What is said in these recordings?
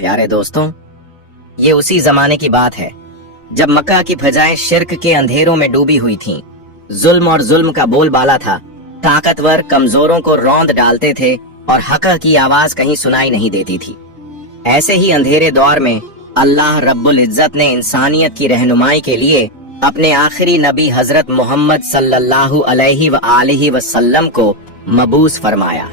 प्यारे दोस्तों, ये उसी जमाने की बात है जब मक्का की फजाएं शिर्क के अंधेरों में डूबी हुई थीं। जुल्म और जुल्म का बोलबाला था। ताकतवर कमजोरों को रौंद डालते थे और हक की आवाज कहीं सुनाई नहीं देती थी। ऐसे ही अंधेरे दौर में अल्लाह रब्बुल इज्जत ने इंसानियत की रहनुमाई के लिए अपने आखिरी नबी हजरत मोहम्मद सल्लल्लाहु अलैहि वसल्लम को मबूस फरमाया।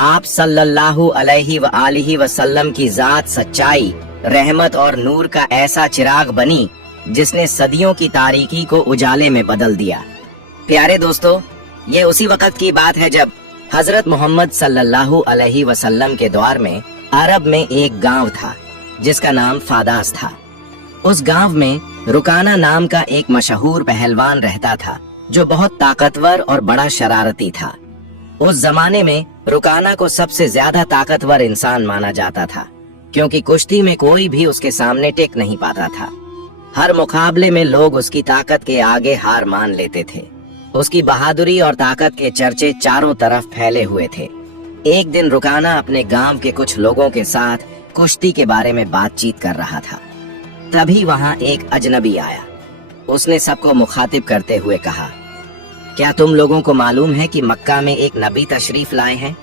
आप सल्लल्लाहु अलैहि वसल्लम की जात सच्चाई, रहमत और नूर का ऐसा चिराग बनी जिसने सदियों की तारीकी को उजाले में बदल दिया। प्यारे दोस्तों, ये उसी वक्त की बात है जब हजरत मोहम्मद सल्लल्लाहु अलैहि वसल्लम के दौर में अरब में एक गांव था जिसका नाम फादास था। उस गांव में रुकाना नाम का एक मशहूर पहलवान रहता था जो बहुत ताकतवर और बड़ा शरारती था। उस जमाने में रुकाना को सबसे ज्यादा ताकतवर इंसान माना जाता था, क्योंकि कुश्ती में कोई भी उसके सामने टिक नहीं पाता था। हर मुकाबले में लोग उसकी ताकत के आगे हार मान लेते थे। उसकी बहादुरी और ताकत के चर्चे चारों तरफ फैले हुए थे। एक दिन रुकाना अपने गांव के कुछ लोगों के साथ कुश्ती के बारे में बातचीत कर रहा था। तभी वहां एक अजनबी आया। उसने सबको मुखातिब करते हुए कहा, क्या तुम लोगों को मालूम है कि मक्का में एक नबी तशरीफ लाए हैं?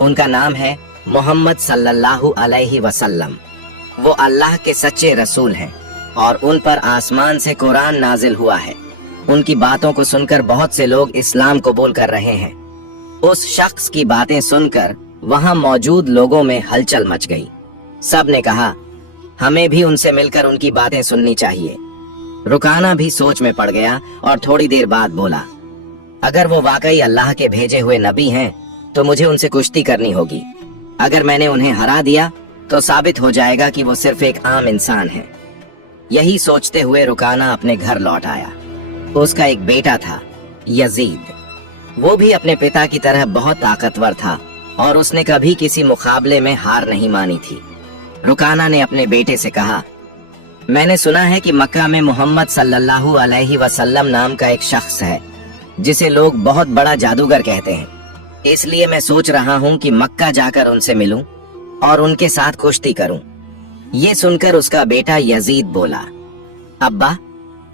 उनका नाम है मोहम्मद सल्लल्लाहु अलैहि वसल्लम। वो अल्लाह के सच्चे रसूल हैं और उन पर आसमान से कुरान नाजिल हुआ है। उनकी बातों को सुनकर बहुत से लोग इस्लाम कबूल कर रहे हैं। उस शख्स की बातें सुनकर वहां मौजूद लोगों में हलचल मच गई। सब ने कहा, हमें भी उनसे मिलकर उनकी बातें सुननी चाहिए। रुकाना भी सोच में पड़ गया और थोड़ी देर बाद बोला, अगर वो वाकई अल्लाह के भेजे हुए नबी हैं तो मुझे उनसे कुश्ती करनी होगी। अगर मैंने उन्हें हरा दिया तो साबित हो जाएगा कि वो सिर्फ एक आम इंसान है। यही सोचते हुए रुकाना अपने घर लौट आया। उसका एक बेटा था, यजीद। वो भी अपने पिता की तरह बहुत ताकतवर था और उसने कभी किसी मुकाबले में हार नहीं मानी थी। रुकाना ने अपने बेटे से कहा, मैंने सुना है कि मक्का में मोहम्मद सल्लल्लाहु अलैहि वसल्लम नाम का एक शख्स है जिसे लोग बहुत बड़ा जादूगर कहते हैं। इसलिए मैं सोच रहा हूँ कि मक्का जाकर उनसे मिलूं और उनके साथ कुश्ती करूं। ये सुनकर उसका बेटा यजीद बोला, अब्बा,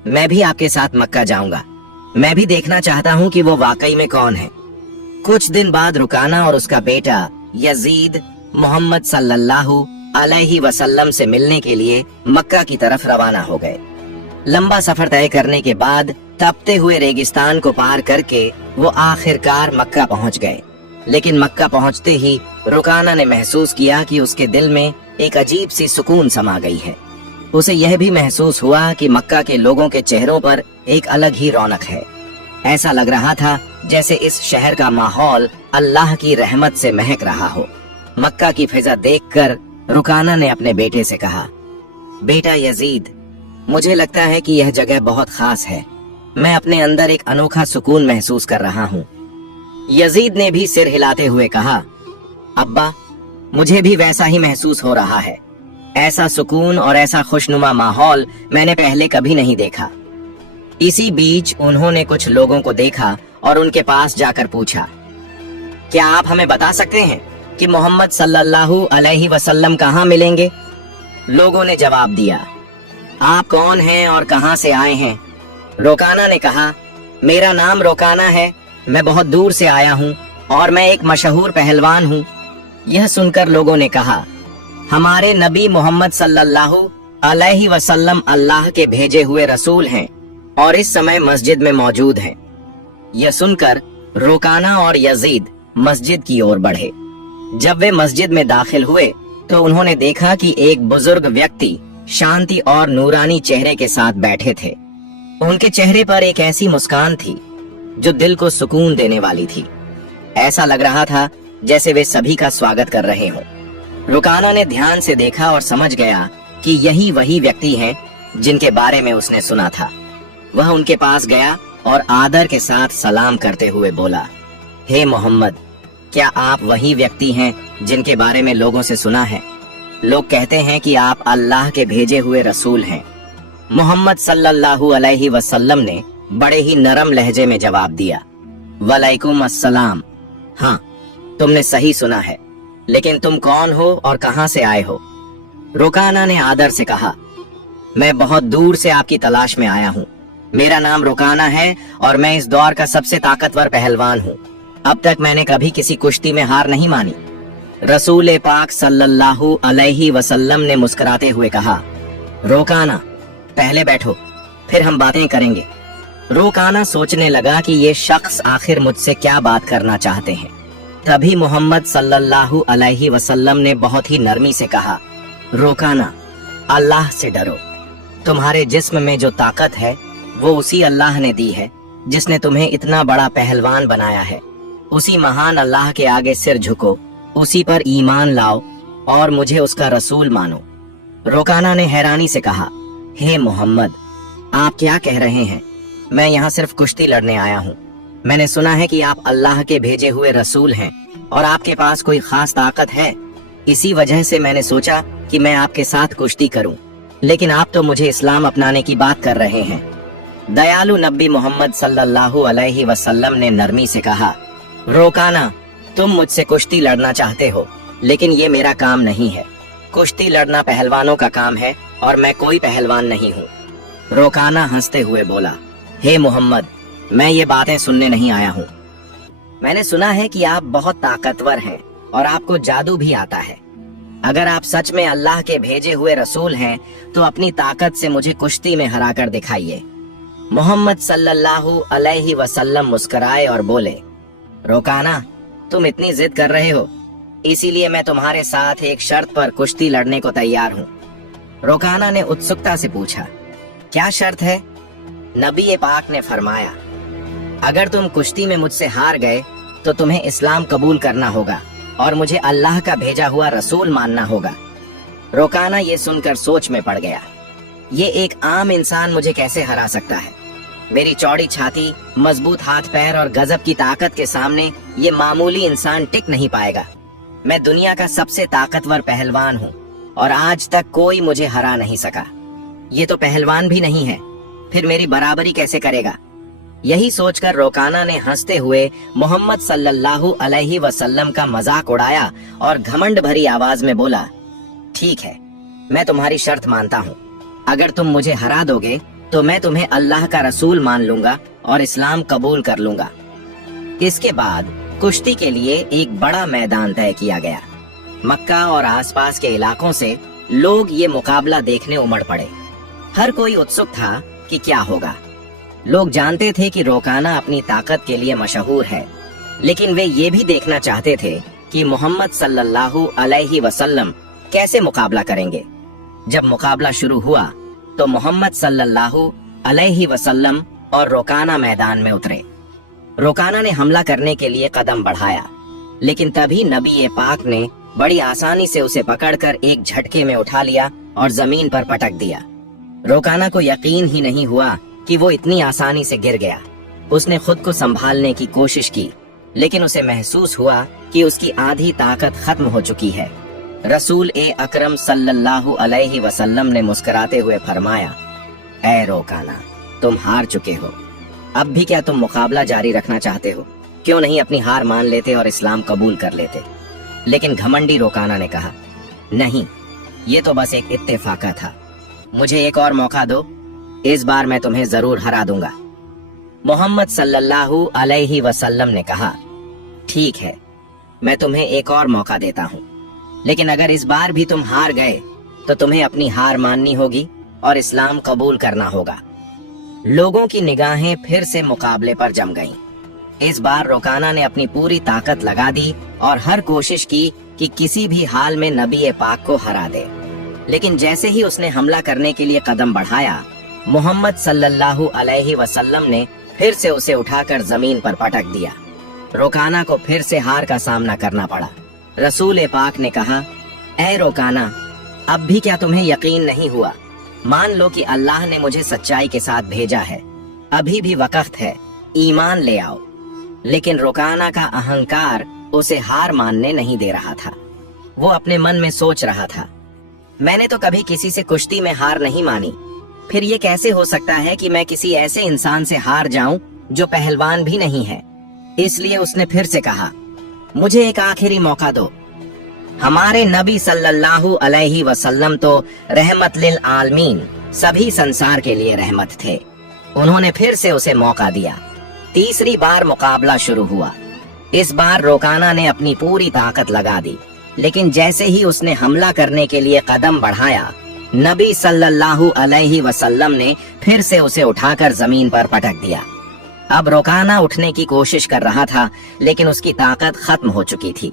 मैं भी आपके साथ मक्का जाऊंगा। मैं भी देखना चाहता हूँ कि वो वाकई में कौन है। कुछ दिन बाद रुकाना और उसका बेटा यजीद मोहम्मद सल्लल्लाहु अलैहि वसल्लम से मिलने के लिए मक्का की तरफ रवाना हो गए। लंबा सफर तय करने के बाद तपते हुए रेगिस्तान को पार करके वो आखिरकार मक्का पहुंच गए। लेकिन मक्का पहुंचते ही रुकाना ने महसूस किया कि उसके दिल में एक अजीब सी सुकून समा गई है। उसे यह भी महसूस हुआ कि मक्का के लोगों के चेहरों पर एक अलग ही रौनक है। ऐसा लग रहा था जैसे इस शहर का माहौल अल्लाह की रहमत से महक रहा हो। मक्का की फिजा देखकर रुकाना ने अपने बेटे से कहा, बेटा यजीद, मुझे लगता है कि यह जगह बहुत खास है। मैं अपने अंदर एक अनोखा सुकून महसूस कर रहा हूँ। यजीद ने भी सिर हिलाते हुए कहा, अब्बा, मुझे भी वैसा ही महसूस हो रहा है। ऐसा सुकून और ऐसा खुशनुमा माहौल मैंने पहले कभी नहीं देखा। इसी बीच उन्होंने कुछ लोगों को देखा और उनके पास जाकर पूछा, क्या आप हमें बता सकते हैं कि मोहम्मद सल्लल्लाहु अलैहि वसल्लम कहाँ मिलेंगे? लोगों ने जवाब दिया, आप कौन हैं और कहां से आए हैं? रुकाना ने कहा, मेरा नाम रुकाना है, मैं बहुत दूर से आया हूँ और मैं एक मशहूर पहलवान हूँ। यह सुनकर लोगों ने कहा, हमारे नबी मोहम्मद सल्लल्लाहु अलैहि वसल्लम अल्लाह के भेजे हुए रसूल हैं और इस समय मस्जिद में मौजूद हैं। यह सुनकर रुकाना और यजीद मस्जिद की ओर बढ़े। जब वे मस्जिद में दाखिल हुए तो उन्होंने देखा कि एक बुजुर्ग व्यक्ति शांति और नूरानी चेहरे के साथ बैठे थे। उनके चेहरे पर एक ऐसी मुस्कान थी जो दिल को सुकून देने वाली थी। ऐसा लग रहा था जैसे वे सभी का स्वागत कर रहे हों। रुकाना ने ध्यान से देखा और समझ गया कि यही वही व्यक्ति हैं जिनके बारे में उसने सुना था। वह उनके पास गया और आदर के साथ सलाम करते हुए बोला, हे मोहम्मद, क्या आप वही व्यक्ति हैं जिनके बारे में लोगों से सुना है? लोग कहते हैं कि आप अल्लाह के भेजे हुए रसूल हैं। मोहम्मद सल्लल्लाहु अलैहि वसल्लम ने बड़े ही नरम लहजे में जवाब दिया, वालेकुम अस्सलाम। हाँ, तुमने सही सुना है, लेकिन तुम कौन हो और कहां से आए हो? रोकाना ने आदर से कहा, मैं बहुत दूर से आपकी तलाश में आया हूँ। मेरा नाम रोकाना है और मैं इस दौर का सबसे ताकतवर पहलवान हूँ। अब तक मैंने कभी किसी कुश्ती में हार नहीं मानी। रसूल पाक सल्लल्लाहु अलैहि वसल्लम ने मुस्कुराते हुए कहा, रोकाना, पहले बैठो, फिर हम बातें करेंगे। रोकाना सोचने लगा कि ये शख्स आखिर मुझसे क्या बात करना चाहते हैं। तभी मोहम्मद सल्लल्लाहु अलैहि वसल्लम ने बहुत ही नरमी से कहा, रोकाना, अल्लाह से डरो। तुम्हारे जिस्म में जो ताकत है वो उसी अल्लाह ने दी है जिसने तुम्हें इतना बड़ा पहलवान बनाया है। उसी महान अल्लाह के आगे सिर झुको, उसी पर ईमान लाओ और मुझे उसका रसूल मानो। रोकाना ने हैरानी से कहा, हे मोहम्मद, आप क्या कह रहे हैं? मैं यहाँ सिर्फ कुश्ती लड़ने आया हूँ। मैंने सुना है कि आप अल्लाह के भेजे हुए रसूल हैं और आपके पास कोई खास ताकत है। इसी वजह से मैंने सोचा कि मैं आपके साथ कुश्ती करूं। लेकिन आप तो मुझे इस्लाम अपनाने की बात कर रहे हैं। दयालु नबी मोहम्मद सल्लल्लाहु अलैहि वसल्लम ने नरमी से कहा, रोकाना, तुम मुझसे कुश्ती लड़ना चाहते हो, लेकिन ये मेरा काम नहीं है। कुश्ती लड़ना पहलवानों का काम है और मैं कोई पहलवान नहीं हूँ। रोकाना हंसते हुए बोला, हे मोहम्मद, मैं ये बातें सुनने नहीं आया हूँ। मैंने सुना है कि आप बहुत ताकतवर हैं और आपको जादू भी आता है। अगर आप सच में अल्लाह के भेजे हुए रसूल हैं तो अपनी ताकत से मुझे कुश्ती में हरा कर दिखाइए। मोहम्मद सल्लल्लाहु अलैहि वसल्लम मुस्कुराए और बोले, रोकाना, तुम इतनी जिद कर रहे हो, इसीलिए मैं तुम्हारे साथ एक शर्त पर कुश्ती लड़ने को तैयार हूँ। रोकाना ने उत्सुकता से पूछा, क्या शर्त है? नबी पाक ने फरमाया, अगर तुम कुश्ती में मुझसे हार गए तो तुम्हें इस्लाम कबूल करना होगा और मुझे अल्लाह का भेजा हुआ रसूल मानना होगा। रोकाना ये सुनकर सोच में पड़ गया। ये एक आम इंसान मुझे कैसे हरा सकता है? मेरी चौड़ी छाती, मजबूत हाथ पैर और गजब की ताकत के सामने ये मामूली इंसान टिक नहीं पाएगा। मैं दुनिया का सबसे ताकतवर पहलवान हूँ और आज तक कोई मुझे हरा नहीं सका। ये तो पहलवान भी नहीं है, फिर मेरी बराबरी कैसे करेगा? यही सोचकर रोकाना ने हंसते हुए मोहम्मद सल्लल्लाहु अलैहि वसल्लम का मजाक उड़ाया और घमंड भरी आवाज में बोला, ठीक है, मैं तुम्हारी शर्त मानता हूँ। अगर तुम मुझे हरा दोगे तो मैं तुम्हें अल्लाह का रसूल मान लूंगा और इस्लाम कबूल कर लूंगा। इसके बाद कुश्ती के लिए एक बड़ा मैदान तय किया गया। मक्का और आसपास के इलाकों से लोग ये मुकाबला देखने उमड़ पड़े। हर कोई उत्सुक था कि क्या होगा। लोग जानते थे कि रोकाना अपनी ताकत के लिए मशहूर है, लेकिन वे ये भी देखना चाहते थे कि मोहम्मद सल्लल्लाहु अलैहि वसल्लम कैसे मुकाबला करेंगे। जब मुकाबला शुरू हुआ तो मोहम्मद सल्लल्लाहु अलैहि वसल्लम और रोकाना मैदान में उतरे। रोकाना ने हमला करने के लिए कदम बढ़ाया, लेकिन तभी नबी पाक ने बड़ी आसानी से उसे पकड़कर एक झटके में उठा लिया और जमीन पर पटक दिया। रोकाना को यकीन ही नहीं हुआ कि वो इतनी आसानी से गिर गया। उसने खुद को संभालने की कोशिश की, लेकिन उसे महसूस हुआ कि उसकी आधी ताकत खत्म हो चुकी है। रसूल अकरम सल्लल्लाहु अलैहि वसल्लम ने मुस्कुराते हुए फरमाया, ऐ रोकाना, तुम हार चुके हो। अब भी क्या तुम मुकाबला जारी रखना चाहते हो? क्यों नहीं अपनी हार मान लेते और इस्लाम कबूल कर लेते? लेकिन घमंडी रोकाना ने कहा, नहीं, ये तो बस एक इत्तेफाका था। मुझे एक और मौका दो, इस बार मैं तुम्हें जरूर हरा दूंगा। मोहम्मद सल्लल्लाहु अलैहि वसल्लम ने कहा, ठीक है, मैं तुम्हें एक और मौका देता हूँ, लेकिन अगर इस बार भी तुम हार गए तो तुम्हें अपनी हार माननी होगी और इस्लाम कबूल करना होगा। लोगों की निगाहें फिर से मुकाबले पर जम गईं। इस बार रोकाना ने अपनी पूरी ताकत लगा दी और हर कोशिश की कि किसी भी हाल में नबी पाक को हरा दे। लेकिन जैसे ही उसने हमला करने के लिए कदम बढ़ाया, मोहम्मद सल्लल्लाहु अलैहि वसल्लम ने फिर से उसे उठाकर जमीन पर पटक दिया। रोकाना को फिर से हार का सामना करना पड़ा। रसूल पाक ने कहा, ऐ रोकाना, अब भी क्या तुम्हें यकीन नहीं हुआ? मान लो कि अल्लाह ने मुझे सच्चाई के साथ भेजा है। अभी भी वक्त है, ईमान ले आओ। लेकिन रोकाना का अहंकार उसे हार मानने नहीं दे रहा था। वो अपने मन में सोच रहा था, मैंने तो कभी किसी से कुश्ती में हार नहीं मानी, फिर ये कैसे हो सकता है कि मैं किसी ऐसे इंसान से हार जाऊं जो पहलवान भी नहीं है। इसलिए उसने फिर से कहा, मुझे एक आखिरी मौका दो। हमारे नबी सल्लल्लाहु अलैहि वसल्लम तो रहमत लिल आलमीन, सभी संसार के लिए रहमत थे। उन्होंने फिर से उसे मौका दिया। तीसरी बार मुकाबला शुरू हुआ। इस बार रोकाना ने अपनी पूरी ताकत लगा दी, लेकिन जैसे ही उसने हमला करने के लिए कदम बढ़ाया, नबी सल्लल्लाहु अलैहि वसल्लम ने फिर से उसे उठाकर जमीन पर पटक दिया। अब रोकाना उठने की कोशिश कर रहा था, लेकिन उसकी ताकत खत्म हो चुकी थी।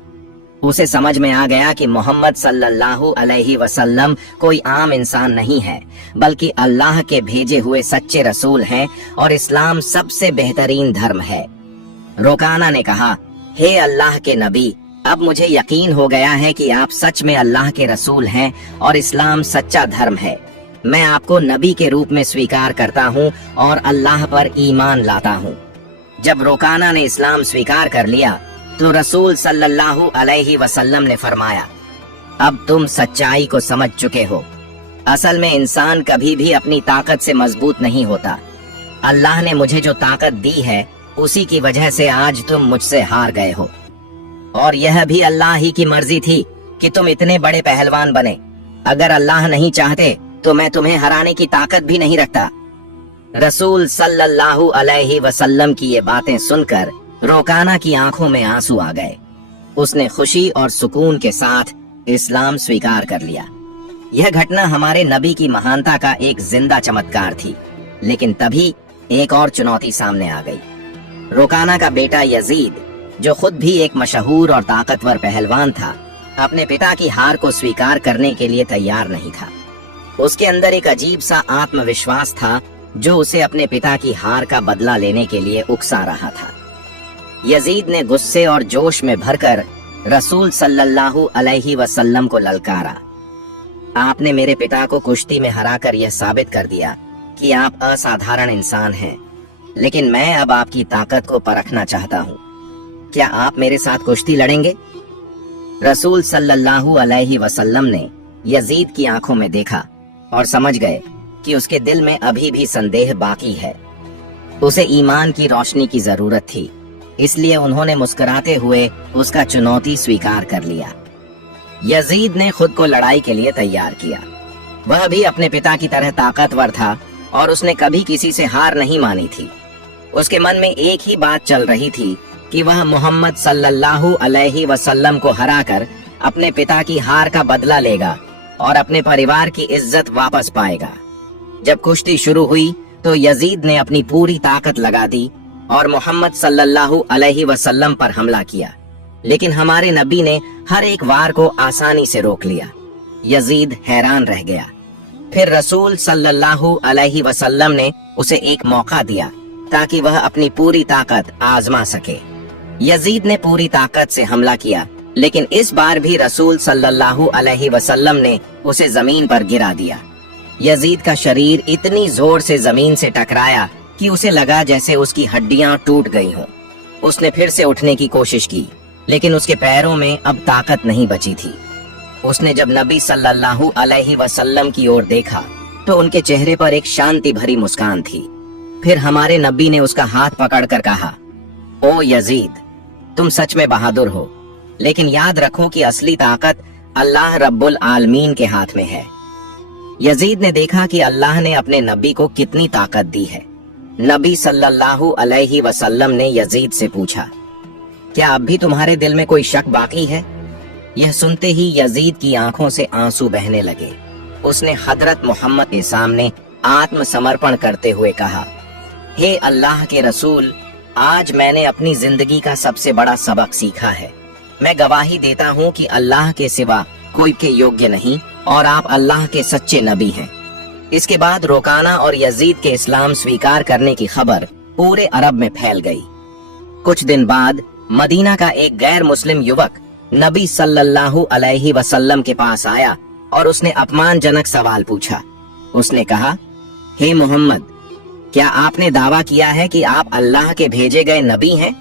उसे समझ में आ गया कि मोहम्मद सल्लल्लाहु अलैहि वसल्लम कोई आम इंसान नहीं है, बल्कि अल्लाह के भेजे हुए सच्चे रसूल हैं और इस्लाम सबसे बेहतरीन धर्म है। रोकाना ने कहा, हे अल्लाह के नबी, अब मुझे यकीन हो गया है कि आप सच में अल्लाह के रसूल हैं और इस्लाम सच्चा धर्म है। मैं आपको नबी के रूप में स्वीकार करता हूँ और अल्लाह पर ईमान लाता हूँ। जब रोकाना ने इस्लाम स्वीकार कर लिया तो रसूल सल्लल्लाहु अलैहि वसल्लम ने फरमाया, अब तुम सच्चाई को समझ चुके हो। असल में इंसान कभी भी अपनी ताकत से मजबूत नहीं होता। अल्लाह ने मुझे जो ताकत दी है, उसी की वजह से आज तुम मुझसे हार गए हो, और यह भी अल्लाह ही की मर्जी थी कि तुम इतने बड़े पहलवान बने। अगर अल्लाह नहीं चाहते तो मैं तुम्हें हराने की ताकत भी नहीं रखता। रसूल सल्लल्लाहु अलैहि वसल्लम की ये बातें सुनकर रोकाना की आंखों में आंसू आ गए। उसने खुशी और सुकून के साथ इस्लाम स्वीकार कर लिया। यह घटना हमारे नबी की महानता का एक जिंदा चमत्कार थी। लेकिन तभी एक और चुनौती सामने आ गई। रोकाना का बेटा यजीद, जो खुद भी एक मशहूर और ताकतवर पहलवान था, अपने पिता की हार को स्वीकार करने के लिए तैयार नहीं था। उसके अंदर एक अजीब सा आत्मविश्वास था जो उसे अपने पिता की हार का बदला लेने के लिए उकसा रहा था। यजीद ने गुस्से और जोश में भरकर रसूल सल्लल्लाहु अलैहि वसल्लम को ललकारा, आपने मेरे पिता को कुश्ती में हराकर यह साबित कर दिया कि आप असाधारण इंसान हैं, लेकिन मैं अब आपकी ताकत को परखना चाहता हूँ। क्या आप मेरे साथ कुश्ती लड़ेंगे? रसूल सल्लल्लाहु अलैहि वसल्लम ने यजीद की आंखों में देखा और समझ गए कि उसके दिल में अभी भी संदेह बाकी है। उसे ईमान की रोशनी की जरूरत थी, इसलिए उन्होंने मुस्कुराते हुए उसका चुनौती स्वीकार कर लिया। यजीद ने खुद को लड़ाई के लिए तैयार किया। वह भी अपने पिता की तरह ताकतवर था और उसने कभी किसी से हार नहीं मानी थी। उसके मन में एक ही बात चल रही थी कि वह मोहम्मद सल्लल्लाहु अलैहि वसल्लम को हराकर अपने पिता की हार का बदला लेगा और अपने परिवार की इज्जत वापस पाएगा। जब कुश्ती शुरू हुई तो यजीद ने अपनी पूरी ताकत लगा दी और मोहम्मद सल्लल्लाहु अलैहि वसल्लम पर हमला किया, लेकिन हमारे नबी ने हर एक वार को आसानी से रोक लिया। यजीद हैरान रह गया। फिर रसूल सल्लल्लाहु अलैहि वसल्लम ने उसे एक मौका दिया ताकि वह अपनी पूरी ताकत आजमा सके। यजीद ने पूरी ताकत से हमला किया, लेकिन इस बार भी रसूल सल्लल्लाहु अलैहि वसल्लम ने उसे जमीन पर गिरा दिया। यजीद का शरीर इतनी जोर से जमीन से टकराया कि उसे लगा जैसे उसकी हड्डियां टूट गई हों। उसने फिर से उठने की कोशिश की, लेकिन उसके पैरों में अब ताकत नहीं बची थी। उसने जब नबी सल्लल्लाहु अलैहि वसल्लम की ओर देखा तो उनके चेहरे पर एक शांति भरी मुस्कान थी। फिर हमारे नबी ने उसका हाथ पकड़कर कहा, ओ यजीद, तुम सच में बहादुर हो, लेकिन याद रखो कि असली ताकत अल्लाह रब्बुल आलमीन के हाथ में है। यजीद ने देखा कि अल्लाह ने अपने नबी को कितनी ताकत दी है। नबी सल्लल्लाहु अलैहि वसल्लम ने यजीद से पूछा, क्या अब भी तुम्हारे दिल में कोई शक बाकी है? यह सुनते ही यजीद की आंखों से आंसू बहने लगे। उसने हजरत मोहम्मद के सामने आत्मसमर्पण करते हुए कहा, हे अल्लाह के रसूल, आज मैंने अपनी जिंदगी का सबसे बड़ा सबक सीखा है। मैं गवाही देता हूँ कि अल्लाह के सिवा कोई के योग्य नहीं और आप अल्लाह के सच्चे नबी हैं। इसके बाद रोकाना और यजीद के इस्लाम स्वीकार करने की खबर पूरे अरब में फैल गई। कुछ दिन बाद मदीना का एक गैर मुस्लिम युवक नबी सल्लल्लाहु अलैहि वसल्लम के पास आया और उसने अपमानजनक सवाल पूछा। उसने कहा, हे मोहम्मद, क्या आपने दावा किया है कि आप अल्लाह के भेजे गए नबी हैं?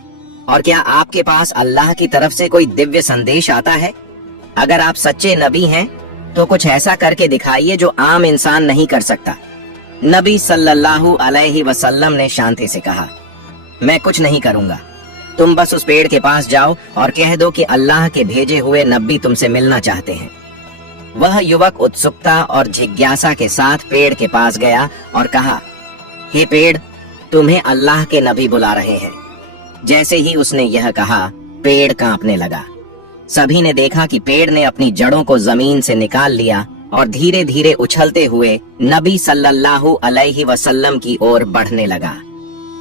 और क्या आपके पास अल्लाह की तरफ से कोई दिव्य संदेश आता है? अगर आप सच्चे नबी हैं तो कुछ ऐसा करके दिखाइए जो आम इंसान नहीं कर सकता। नबी सल्लल्लाहु अलैहि वसल्लम ने शांति से कहा, मैं कुछ नहीं करूंगा। तुम बस उस पेड़ के पास जाओ और कह दो कि अल्लाह के भेजे हुए नबी तुमसे मिलना चाहते हैं। वह युवक उत्सुकता और जिज्ञासा के साथ पेड़ के पास गया और कहा, हे पेड़, तुम्हें अल्लाह के नबी बुला रहे हैं। जैसे ही उसने यह कहा, पेड़ कांपने लगा। सभी ने देखा कि पेड़ ने अपनी जड़ों को जमीन से निकाल लिया और धीरे धीरे उछलते हुए नबी सल्लल्लाहु अलैहि वसल्लम की ओर बढ़ने लगा।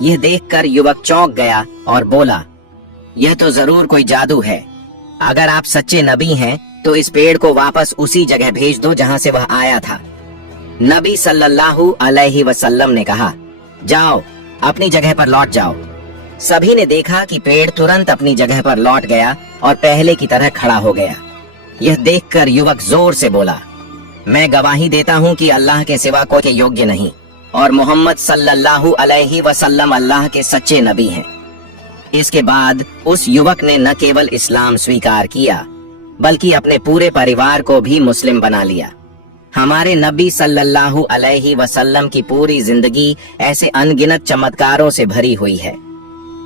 यह देखकर युवक चौंक गया और बोला, यह तो जरूर कोई जादू है। अगर आप सच्चे नबी हैं तो इस पेड़ को वापस उसी जगह भेज दो जहां से वह आया था। नबी सल्लल्लाहु अलैहि वसल्लम ने कहा, जाओ अपनी जगह पर लौट जाओ। सभी ने देखा कि पेड़ तुरंत अपनी जगह पर लौट गया और पहले की तरह खड़ा हो गया। यह देखकर युवक जोर से बोला, मैं गवाही देता हूँ कि अल्लाह के सिवा कोई के योग्य नहीं और मोहम्मद सल्लल्लाहु अलैहि वसल्लम अल्लाह के सच्चे नबी हैं। इसके बाद उस युवक ने न केवल इस्लाम स्वीकार किया बल्कि अपने पूरे परिवार को भी मुस्लिम बना लिया। हमारे नबी सल्लल्लाहु अलैहि वसल्लम की पूरी जिंदगी ऐसे अनगिनत चमत्कारों से भरी हुई है।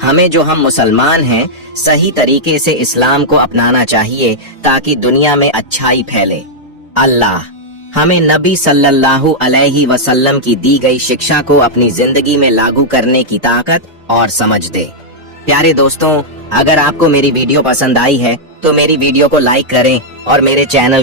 हमें जो हम मुसलमान हैं सही तरीके से इस्लाम को अपनाना चाहिए ताकि दुनिया में अच्छाई फैले। अल्लाह हमें नबी सल्लल्लाहु अलैहि वसल्लम की दी गई शिक्षा को अपनी जिंदगी में लागू करने की ताकत और समझ दे। प्यारे दोस्तों, अगर आपको मेरी वीडियो पसंद आई है तो मेरी वीडियो को लाइक करें और मेरे चैनल